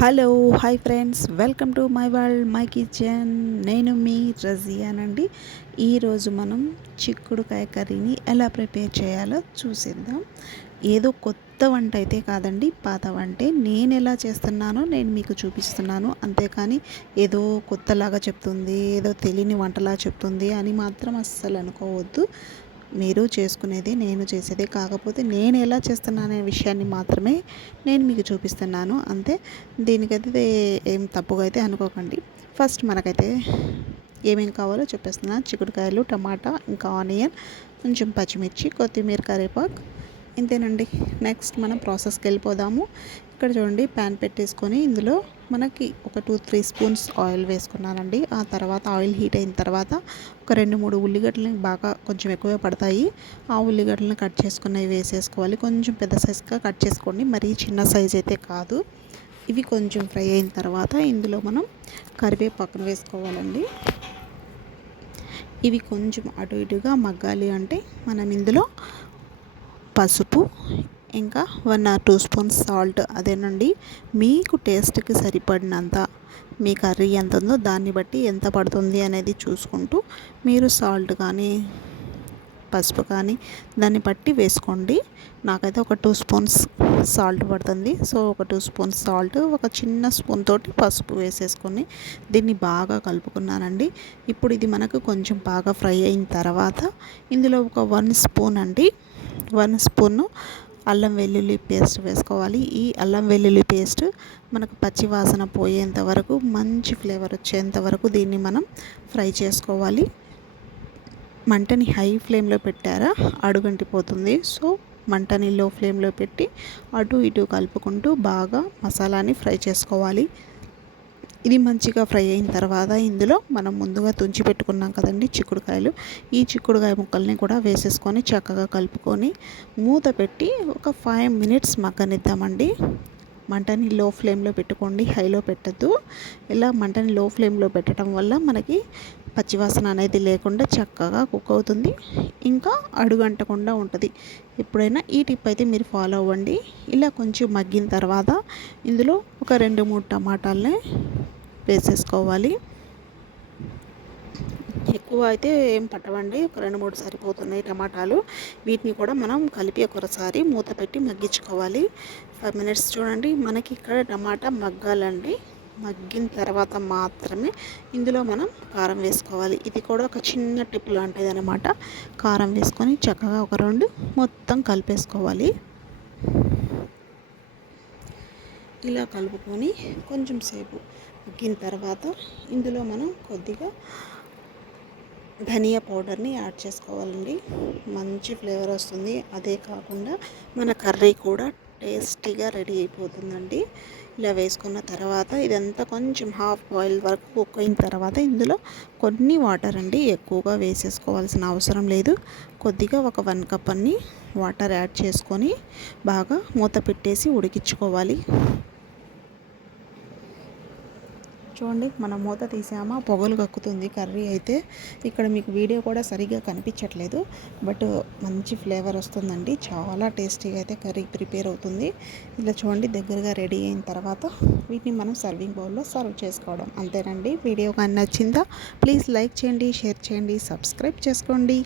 Hello hi friends. Welcome to my world my kitchen. నేను మీ రజియానండి ఈరోజు మనం చిక్కుడుకాయ కర్రీని ఎలా ప్రిపేర్ చేయాలో చూసేద్దాం. ఏదో కొత్త వంట అయితే కాదండి పాత వంటే. నేను ఎలా చేస్తున్నానో నేను మీకు చూపిస్తున్నాను. అంతేకాని ఏదో కొత్తలాగా చెప్తుంది ఏదో తెలియని వంటలా చెప్తుంది అని మాత్రం అస్సలు అనుకోవద్దు. మీరు చేసుకునేది నేను చేసేది కాకపోతే నేను ఎలా చేస్తున్నాననే విషయాన్ని మాత్రమే నేను మీకు చూపిస్తున్నాను. అంతే. దీనికైతే ఏం తప్పుగా అయితే అనుకోకండి. ఫస్ట్ మనకైతే ఏమేమి కావాలో చెప్పేస్తున్నాను చిక్కుడుకాయలు టమాటా ఇంకా ఆనియన్ కొంచెం పచ్చిమిర్చి కొత్తిమీర కరివేపాకు. ఇంతేనండి. నెక్స్ట్ మనం ప్రాసెస్కి వెళ్ళిపోదాము. ఇక్కడ చూడండి ప్యాన్ పెట్టేసుకొని ఇందులో మనకి ఒక టూ త్రీ స్పూన్స్ ఆయిల్ వేసుకున్నానండి. ఆ తర్వాత ఆయిల్ హీట్ అయిన తర్వాత ఒక రెండు మూడు ఉల్లిగడ్డలు బాగా కొంచెం ఎక్కువే పడతాయి. ఆ ఉల్లిగడ్డలను కట్ చేసుకున్నవి వేసేసుకోవాలి. కొంచెం పెద్ద సైజ్గా కట్ చేసుకోండి. మరీ చిన్న సైజ్ అయితే కాదు. ఇవి కొంచెం ఫ్రై అయిన తర్వాత ఇందులో మనం కరివేపాకును వేసుకోవాలండి. ఇవి కొంచెం అటు ఇటుగా మగ్గాలి అంటే మనం ఇందులో పసుపు ఇంకా one or two spoons salt అదేనండి. మీకు టేస్ట్కి సరిపడినంత మీ కర్రీ ఎంత ఉందో దాన్ని బట్టి ఎంత పడుతుంది అనేది చూసుకుంటూ మీరు సాల్ట్ కానీ పసుపు కానీ దాన్ని బట్టి వేసుకోండి. నాకైతే ఒక టూ స్పూన్స్ సాల్ట్ పడుతుంది. సో ఒక టూ స్పూన్స్ సాల్ట్ ఒక చిన్న స్పూన్ తోటి పసుపు వేసేసుకొని దీన్ని బాగా కలుపుకున్నానండి. ఇప్పుడు ఇది మనకు కొంచెం బాగా ఫ్రై అయిన తర్వాత ఇందులో ఒక వన్ స్పూన్ అండి. వన్ స్పూన్ అల్లం వెల్లుల్లి పేస్ట్ వేసుకోవాలి. ఈ అల్లం వెల్లుల్లి పేస్ట్ మనకు పచ్చి వాసన పోయేంత వరకు మంచి ఫ్లేవర్ వచ్చేంత వరకు దీన్ని మనం ఫ్రై చేసుకోవాలి. మంటని హై ఫ్లేమ్లో పెట్టారా అడుగంటిపోతుంది సో మంటని లో ఫ్లేమ్లో పెట్టి అటు ఇటు కలుపుకుంటూ బాగా మసాలాని ఫ్రై చేసుకోవాలి. ఇది మంచిగా ఫ్రై అయిన తర్వాత ఇందులో మనం ముందుగా తుంచి పెట్టుకున్నాం కదండి చిక్కుడుకాయలు. ఈ చిక్కుడుకాయ ముక్కల్ని కూడా వేసేసుకొని చక్కగా కలుపుకొని మూత పెట్టి ఒక ఫైవ్ మినిట్స్ మగ్గనిద్దామండి. మంటని లో ఫ్లేమ్లో పెట్టుకోండి హైలో పెట్టద్దు. ఇలా మంటని లో ఫ్లేమ్లో పెట్టడం వల్ల మనకి పచ్చివాసన అనేది లేకుండా చక్కగా కుక్ అవుతుంది. ఇంకా అడుగంటకుండా ఉంటుంది. ఎప్పుడైనా ఈ టిప్ అయితే మీరు ఫాలో అవ్వండి. ఇలా కొంచెం మగ్గిన తర్వాత ఇందులో ఒక రెండు మూడు టమాటాలని వేసేసుకోవాలి ఎక్కువ అయితే ఏం పట్టవండి. ఒక రెండు మూడు సరిపోతున్నాయి టమాటాలు. వీటిని కూడా మనం కలిపి ఒకసారి మూత పెట్టి మగ్గించుకోవాలి. ఫైవ్ మినిట్స్ చూడండి. మనకి ఇక్కడ టమాటా మగ్గాలండి. మగ్గిన తర్వాత మాత్రమే ఇందులో మనం కారం వేసుకోవాలి. ఇది కూడా ఒక చిన్న టిప్ లాంటిది అనమాట కారం వేసుకొని చక్కగా ఒక రెండు మొత్తం కలిపేసుకోవాలి. ఇలా కలుపుకొని కొంచెం సేపు ఉక్కిన తర్వాత ఇందులో మనం కొద్దిగా ధనియా పౌడర్ని యాడ్ చేసుకోవాలండి. మంచి ఫ్లేవర్ వస్తుంది. అదే కాకుండా మన కర్రీ కూడా టేస్టీగా రెడీ అయిపోతుందండి. ఇలా వేసుకున్న తర్వాత ఇదంతా కొంచెం హాఫ్ బాయిల్ వరకు కుక్ అయిన తర్వాత ఇందులో కొన్ని వాటర్ అండి ఎక్కువగా వేసేసుకోవాల్సిన అవసరం లేదు. కొద్దిగా ఒక వన్ కప్ అన్ని వాటర్ యాడ్ చేసుకొని బాగా మూత పెట్టేసి ఉడికించుకోవాలి. చూడండి మనం మూత తీసామా? పొగలు కక్కుతుంది కర్రీ అయితే. ఇక్కడ మీకు వీడియో కూడా సరిగ్గా కనిపించట్లేదు బట్ మంచి ఫ్లేవర్ వస్తుందండి. చాలా టేస్టీగా అయితే కర్రీ ప్రిపేర్ అవుతుంది. ఇలా చూడండి దగ్గరగా రెడీ అయిన తర్వాత వీటిని మనం సర్వింగ్ బౌల్లో సర్వ్ చేసుకోవడం. అంతేనండి. వీడియో కానీ నచ్చిందా ప్లీజ్ లైక్ చేయండి షేర్ చేయండి సబ్స్క్రైబ్ చేసుకోండి.